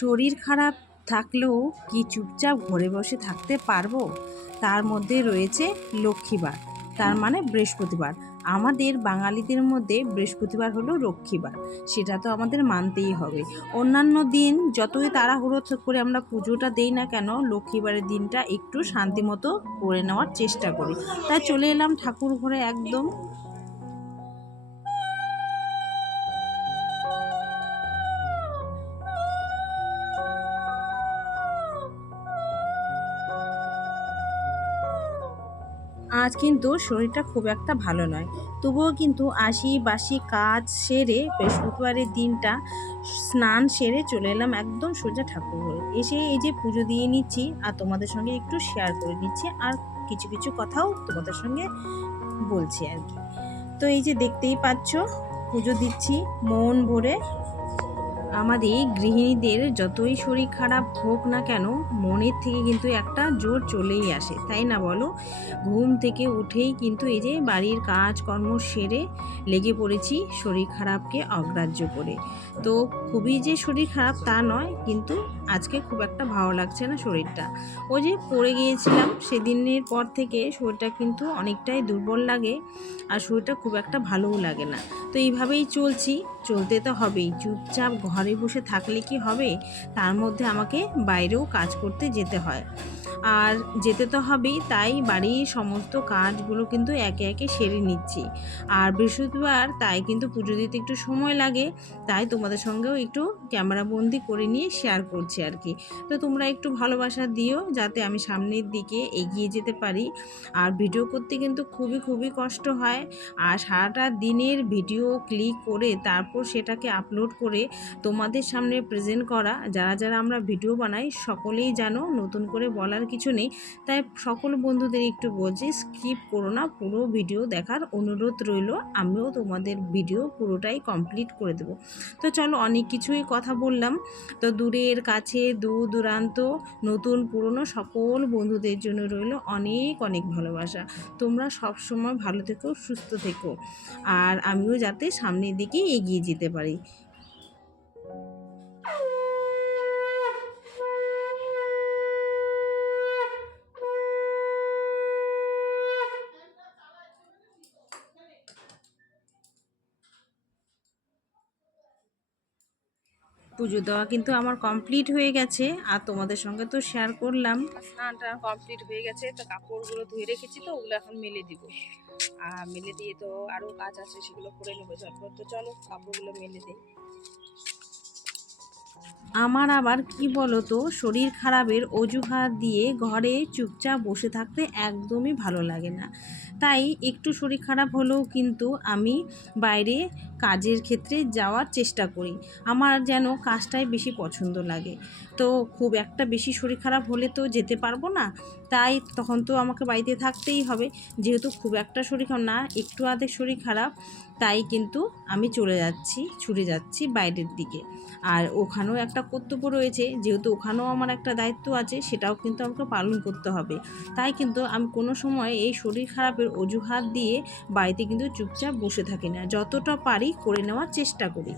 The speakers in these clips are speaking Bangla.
শরীর খারাপ থাকলেও কি চুপচাপ ঘরে বসে থাকতে পারব? তার মধ্যে রয়েছে লক্ষ্মীবার। তার মানে বৃহস্পতিবার। আমাদের বাঙালিদের মধ্যে বৃহস্পতিবার হলো লক্ষ্মীবার সেটা তো আমাদের মানতেই হবে। অন্যান্য দিন যতই তাড়াহুড়ো করে আমরা পুজোটা দেই না কেন, লক্ষ্মীবারের দিনটা একটু শান্তিমতো করে নেওয়ার চেষ্টা করি। তাই চলে এলাম ঠাকুর ঘরে একদম আজ কিন্তু শরীরটা খুব একটা ভালো নয়। তবুও কিন্তু আশি বাসি কাজ সেরে বৃহস্পতিবারের দিনটা স্নান সেরে চলে এলাম একদম সোজা ঠাকুর ঘরে। এসে এই যে পুজো দিয়ে নিচ্ছি আর তোমাদের সঙ্গে একটু শেয়ার করে নিচ্ছি আর কিছু কিছু কথাও তোমাদের সঙ্গে বলছি আর কি। তো এই যে দেখতেই পাচ্ছ, পুজো দিচ্ছি মন ভরে। আমাদের গৃহিণীদের যতই শরীর খারাপ হোক না কেন, মনের থেকে কিন্তু একটা জোর চলেই আসে, তাই না বলো? ঘুম থেকে উঠেই কিন্তু এই যে বাড়ির কাজকর্ম সেরে লেগে পড়েছি শরীর খারাপকে অগ্রাহ্য করে। তো খুবই যে শরীর খারাপ তা নয়, কিন্তু আজকে খুব একটা ভালো লাগছে না শরীরটা। ওই যে পড়ে গিয়েছিলাম, সেদিনের পর থেকে শরীরটা কিন্তু অনেকটাই দুর্বল লাগে আর শরীরটা খুব একটা ভালোও লাগে না। তো এইভাবেই চলছি, চলতে তো হবেই। চুপচাপ ঘরে বসে থাকলে কি হবে? তার মধ্যে আমাকে বাইরেও কাজ করতে যেতে হয়। আর যেতে তো হবেই, তাই বাড়ির সমস্ত কাজগুলো কিন্তু একে একে সেরে নিচ্ছি। আর বৃহস্পতিবার, তাই কিন্তু পুজো দিতে একটু সময় লাগে, তাই তোমাদের সঙ্গেও একটু ক্যামেরা বন্দি করে নিয়ে শেয়ার করছি আর কি। তো তোমরা একটু ভালোবাসা দিও যাতে আমি সামনের দিকে এগিয়ে যেতে পারি। আর ভিডিও করতে কিন্তু খুবই খুবই কষ্ট হয়। আর সারাটা দিনের ভিডিও ক্লিক করে তারপর সেটাকে আপলোড করে তোমাদের সামনে প্রেজেন্ট করা। যারা যারা আমরা ভিডিও বানাই সকলেই জানো নতুন করে বলার কিছু নেই। তাই সকল বন্ধুদের একটু বলছি স্কিপ করো না, পুরো ভিডিও দেখার অনুরোধ রইল। আমিও তোমাদের ভিডিও পুরোটাই কমপ্লিট করে দেবো। তো চলো অনেক কিছুই কথা বললাম। তো দূরের কাছে দূর দূরান্ত, নতুন, পুরনো সকল বন্ধুদের জন্য রইল অনেক অনেক ভালোবাসা। তোমরা সব সময় ভালো থেকো, সুস্থ থেকো। আর আমিও যাতে সামনের দিকে এগিয়ে যেতে পারি। পুজো দেওয়া কিন্তু আমার কমপ্লিট হয়ে গেছে। আর তোমাদের সঙ্গে তো শেয়ার করলাম। স্নানটা কমপ্লিট হয়ে গেছে তো কাপড়গুলো ধুয়ে রেখেছি তো ওগুলো এখন মেলে দিব। আর মেলে দিয়ে তো আরও কাজ আছে সেগুলো করে নেব ঝটপট। তো চলো কাপড়গুলো মেলে দিই। আমার আবার কি বলতো শরীর খারাপের অজুহাত দিয়ে ঘরে চুপচাপ বসে থাকতে একদমই ভালো লাগে না। তাই একটু শরীর খারাপ হলেও কিন্তু আমি বাইরে কাজের ক্ষেত্রে যাওয়ার চেষ্টা করি। আমার যেন কাজটাই বেশি পছন্দ লাগে। তো খুব একটা বেশি শরীর খারাপ হলে তো যেতে পারব না। তাই তখন তো আমাকে বাড়িতে থাকতেই হবে। যেহেতু খুব একটা শরীর খারাপ না, একটু আধেক শরীর খারাপ, তাই কিন্তু আমি চলে যাচ্ছি, ছুটে যাচ্ছি বাইরের দিকে। আর ওখানেও একটা কর্তব্য রয়েছে, যেহেতু ওখানেও আমার একটা দায়িত্ব আছে, সেটাও কিন্তু আমাকে পালন করতে হবে। তাই কিন্তু আমি কোনো সময় এই শরীর খারাপের অজুহাত দিয়ে বাড়িতে কিন্তু চুপচাপ বসে থাকি না। যতটা পারি করে নেওয়ার চেষ্টা করি।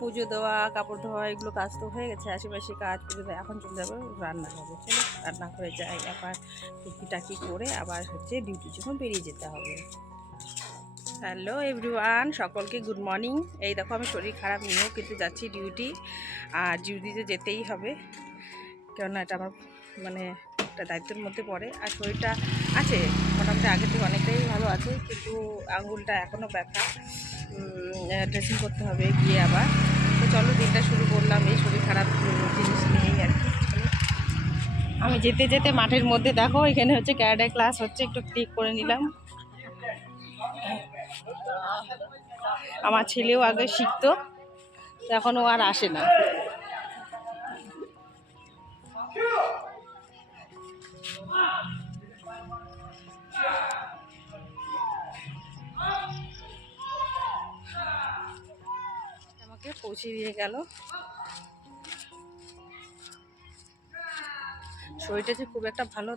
পুজো দেওয়া, কাপড় ধোয়া, এগুলো কাজ তো হয়ে গেছে, আশেপাশে কাজ পুজো দেওয়া। এখন চলে যাবে রান্না হবে চলো, রান্না করে যাই, আবার টুকিটাকি করে আবার হচ্ছে ডিউটি যখন বেরিয়ে যেতে হবে। হ্যালো এভরিওয়ান সকলকে গুড মর্নিং এই দেখো, আমি শরীর খারাপ, নিয়েও কিন্তু যাচ্ছি ডিউটি আর ডিউটিতে যেতেই হবে। কেননা এটা আমার মানে একটা দায়িত্বের মধ্যে পড়ে। আর শরীরটা আছে, মোটামুটি আগের থেকে অনেকটাই ভালো আছে, কিন্তু আঙুলটা এখনও ব্যথা। ড্রেসিং করতে হবে গিয়ে আবার। তো চলো, দিনটা শুরু করলাম। এই শরীর খারাপ জিনিস নিয়েই আর কি। আমি যেতে যেতে মাঠের মধ্যে, দেখো, এখানে হচ্ছে ক্যারাটে ক্লাস হচ্ছে, একটু ক্লিক করে নিলাম। আমার ছেলেও আগে শিখতো এখন ও আর আসে না। পৌঁছে দিয়ে গেল। শরীরটা যে খুব একটা ভালো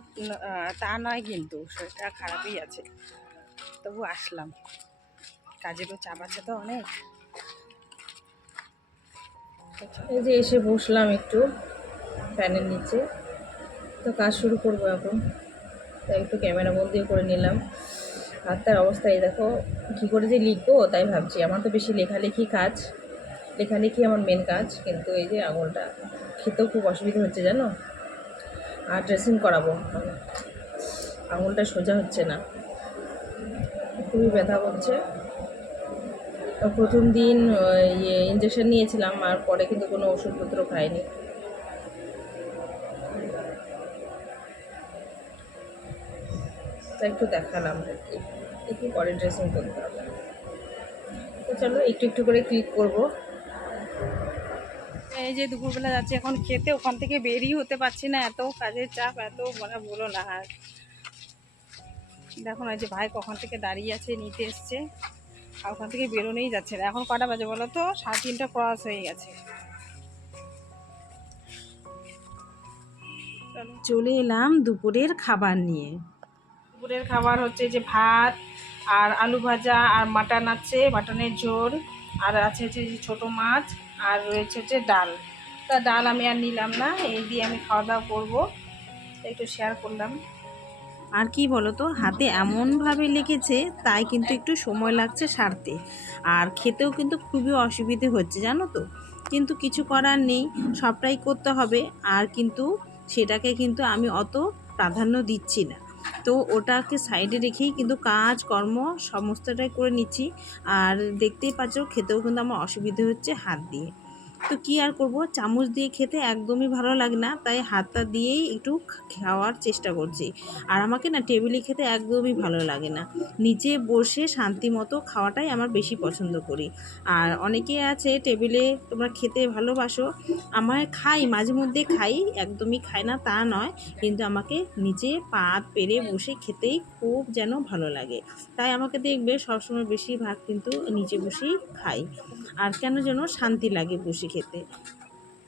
তা নয় কিন্তু, শরীরটা খারাপই আছে। তবু আসলাম। কাজেরও চাপ আছে তো অনেক। এই যে এসে বসলাম একটু ফ্যানের নিচে। তো কাজ শুরু করব এখন। তাই একটু ক্যামেরা বন্দি করে নিলাম। হাতটার অবস্থা এই দেখো, কী করে যে লিখব তাই ভাবছি। আমার তো বেশি লেখালেখি কাজ। লেখালেখি আমার মেন কাজ, কিন্তু এই যে আঙুলটা খেতেও খুব অসুবিধা হচ্ছে জানো? আর ড্রেসিং করাবো আঙুলটা সোজা হচ্ছে না। খুবই ব্যথা করছে। প্রথম দিন ইয়ে ইঞ্জেকশন নিয়েছিলাম, আর পরে কিন্তু কোনো ওষুধপত্র খাইনি। একটু দেখালাম একটু পরে ড্রেসিং করতে হবে। তো চলো, একটু একটু করে ক্লিক করব। এই যে দুপুরবেলা যাচ্ছি এখন খেতে ওখান থেকে বেরিয়ে হতে পারছি না এত কাজের চাপ এত মানে বলো না আর। দেখো না যে ভাই কখন থেকে দাঁড়িয়ে আছে নিতে এসছে আর ওখান থেকে বেরোনোই যাচ্ছে না। এখন কটা বাজে বলো তো? সাড়ে তিনটা ক্রস হয়ে গেছে। চলে এলাম দুপুরের খাবার নিয়ে। দুপুরের খাবার হচ্ছে যে ভাত আর আলু ভাজা আর মাটন আছে মাটনের ঝোল। আর আছে হচ্ছে যে ছোটো মাছ আর রয়েছে হচ্ছে ডাল। তা ডাল আমি আর নিলাম না, এই দিয়ে আমি খাওয়া দাওয়া করব। একটু শেয়ার করলাম। আর কি বলতো, হাতে এমনভাবে লেগেছে, তাই কিন্তু একটু সময় লাগছে সারতে। আর খেতেও কিন্তু খুবই অসুবিধে হচ্ছে, জানো তো? কিন্তু কিছু করার নেই, সবটাই করতে হবে। আর কিন্তু সেটাকে কিন্তু আমি অত প্রাধান্য দিচ্ছি না। তো ওটাকে সাইডে রেখেই কিন্তু কাজ, কর্ম সমস্তটাই করে নিচ্ছি। আর দেখতেই পাচ্ছ, খেতেও কিন্তু আমার অসুবিধে হচ্ছে হাত দিয়ে। তো কি আর করব? চামচ দিয়ে খেতে একদমই ভালো লাগে না, তাই হাতটা দিয়েই একটু খাওয়ার চেষ্টা করছি। আর আমাকে না টেবিলে খেতে একদমই ভালো লাগে না। নিচে বসে শান্তি মতো খাওয়াটাই আমার বেশি পছন্দ করি। আর অনেকে আছে টেবিলে তোমরা খেতে ভালোবাসো আমার খাই, মাঝে মধ্যে খাই, একদমই খাই না তা নয়, কিন্তু আমাকে নিচে পাত পেরে বসে খেতেই খুব যেন ভালো লাগে। তাই আমাকে দেখবে সবসময় বেশিরভাগ কিন্তু নিচে বসেই খাই। আর কেন যেন শান্তি লাগে বসে খেতে।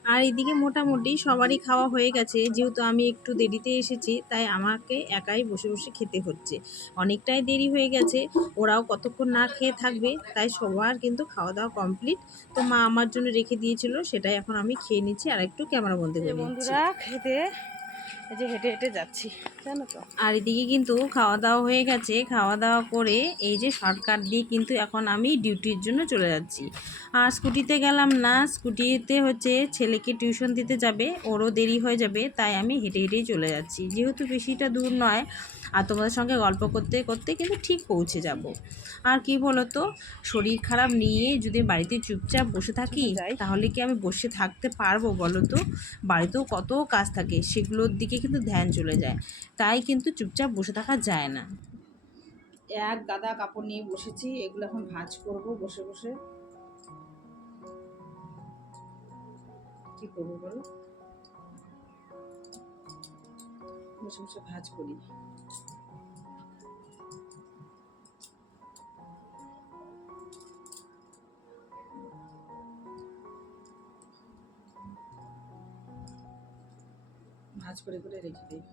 আর এদিকে মোটামুটি সবারই খাওয়া হয়ে গেছে যেহেতু আমি একটু দেরিতে এসেছি তাই আমাকে একাই বসে বসে খেতে হচ্ছে। অনেকটাই দেরি হয়ে গেছে ওরাও কতক্ষণ না খেয়ে থাকবে তাই সবার কিন্তু খাওয়া দাওয়া কমপ্লিট। তো মা আমার জন্য রেখে দিয়েছিল সেটাই এখন আমি খেয়ে নিচ্ছি আর একটু ক্যামেরা বন্দি করে বন্ধুরা খেতে এই যে হেঁটে হেঁটে যাচ্ছি জানো তো? আর এদিকে কিন্তু খাওয়া দাওয়া হয়ে গেছে। খাওয়া দাওয়া করে এই যে শর্টকাট দিয়ে কিন্তু এখন আমি ডিউটির জন্য চলে যাচ্ছি। আর স্কুটিতে গেলাম না স্কুটিতে হচ্ছে ছেলেকে টিউশন দিতে যাবে ওরও দেরি হয়ে যাবে তাই আমি হেঁটে হেঁটেই চলে যাচ্ছি। যেহেতু বেশিটা দূর নয় আর তোমাদের সঙ্গে গল্প করতে করতে কিন্তু ঠিক পৌঁছে যাব। আর কি বলো তো শরীর খারাপ নিয়ে যদি বাড়িতে চুপচাপ বসে থাকি। তাহলে কি আমি বসে থাকতে পারব বলো তো বাড়িতেও কত কাজ থাকে সেগুলোর দিকে কিন্তু ধ্যান চলে যায়। তাই কিন্তু চুপচাপ বসে থাকা যায় না। এক গাদা কাপড় নিয়ে বসেছি, এগুলো এখন ভাঁজ করব বসে বসে। কি করব বলো? বসে বসে ভাঁজ করি। ভাঁজ করে করে রেখে দিই।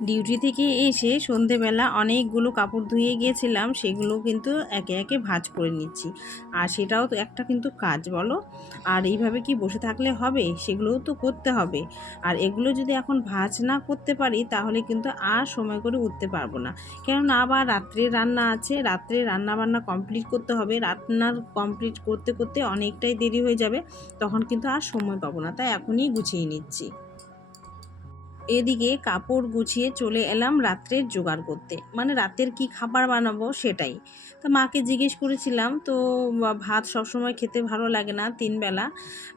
ডিউটি থেকে এসে সন্ধেবেলা অনেকগুলো কাপড় ধুয়ে গিয়েছিলাম, সেগুলো কিন্তু একে একে ভাঁজ করে নিচ্ছি। আর সেটাও তো একটা কিন্তু কাজ, বলো? আর এইভাবে কি বসে থাকলে হবে? সেগুলোও তো করতে হবে। আর এগুলো যদি এখন ভাঁজ না করতে পারি, তাহলে কিন্তু আর সময় করে উঠতে পারব না। কেননা আবার রাত্রে রান্না আছে, রাত্রে রান্না বান্না কমপ্লিট করতে হবে। রান্নার কমপ্লিট করতে করতে অনেকটাই দেরি হয়ে যাবে, তখন কিন্তু আর সময় পাবো না। তাই এখনই গুছিয়ে নিচ্ছি। এদিকে কাপড় গুছিয়ে চলে এলাম রাত্রের জোগাড় করতে। মানে রাতের কি খাবার বানাবো সেটাই। তো মাকে জিজ্ঞেস করেছিলাম, তো ভাত সবসময় খেতে ভালো লাগে না তিন বেলা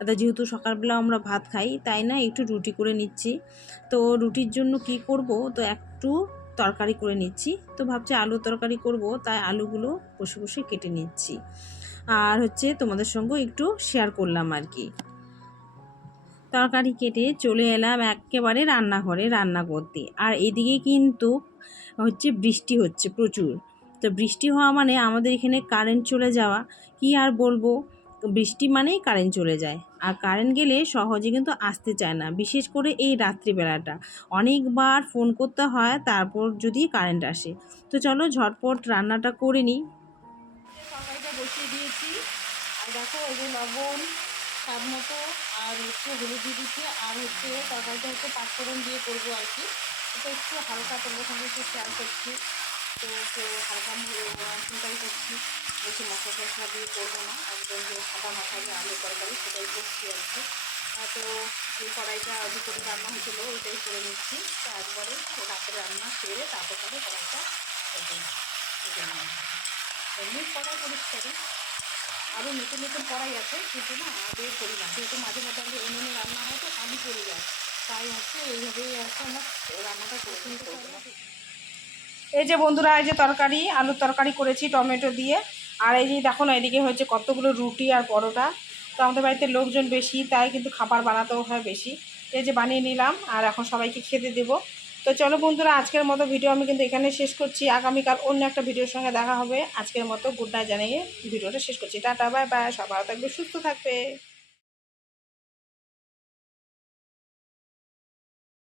তো যেহেতু সকালবেলা আমরা ভাত খাই, তাই না একটু রুটি করে নিচ্ছি। তো রুটির জন্য কি করব? তো একটু তরকারি করে নিচ্ছি। তো ভাবছি আলু তরকারি করব, তাই আলুগুলো বসে বসে কেটে নিচ্ছি। আর হচ্ছে তোমাদের সঙ্গে একটু শেয়ার করলাম আর কি। তরকারি কেটে চলে এলাম একেবারে রান্নাঘরে রান্না করতে। আর এদিকে কিন্তু হচ্ছে বৃষ্টি হচ্ছে প্রচুর। তো বৃষ্টি হওয়া মানে আমাদের এখানে কারেন্ট চলে যাওয়া। কি আর বলব? বৃষ্টি মানেই কারেন্ট চলে যায়। আর কারেন্ট গেলে সহজে কিন্তু আসতে চায় না। বিশেষ করে এই রাত্রিবেলাটা। অনেকবার ফোন করতে হয়, তারপর যদি কারেন্ট আসে। তো চলো ঝটপট রান্নাটা করে নিই। বসিয়ে দিয়েছি। আর দেখো এই যে লবণ। স্বাদ মতো আর হচ্ছে হলুদ দিয়ে দিচ্ছি, আর হচ্ছে তরকারিটা হচ্ছে পাঁচফোড়ন দিয়ে করব আর কি। এটা একটু হালকা তোমাদের সঙ্গে একটু শেয়ার করছি। তো একটু হালকা চিন্তাই করছি। বেশি মশলা টশলা দিয়ে করব না, একদম যে সাদা মাথা যে আলু তরকারি সেটাই করছি আর কি। তো এই কড়াইটা দুপুরে রান্না হয়েছিল, ওইটাই করে নিচ্ছি। তো একবারে রাতের রান্না সেরে তারপর করে কড়াইটা এমনি কড়াই পরিষ্কারই। আরও নতুন নতুন কড়াই আছে, কিন্তু না, বের করি না। যেহেতু মাঝে মাঝে আমাদের উনুনে রান্না হয়, তো কালি পড়ে যায়। তাই হচ্ছে এইভাবেই আছে আমার রান্নাটা করতেই করব এই যে বন্ধুরা, এই যে তরকারি, আলুর তরকারি করেছি, টমেটো দিয়ে। আর এই যে দেখো না, এদিকে হয়েছে কতগুলো রুটি আর পরোটা। তো আমাদের বাড়িতে লোকজন বেশি, তাই কিন্তু খাবার বানাতেও হয় বেশি। এই যে বানিয়ে নিলাম, আর এখন সবাইকে খেতে দেবো। তো চলো বন্ধুরা, আজকের মতো ভিডিও আমি কিন্তু এখানে শেষ করছি। আগামীকাল অন্য একটা ভিডিওর সঙ্গে দেখা হবে। আজকের মতো গুড নাইট জানিয়ে ভিডিওটা শেষ করছি। টাটা বাই বাই সবাই থাকবে, সুস্থ থাকবে।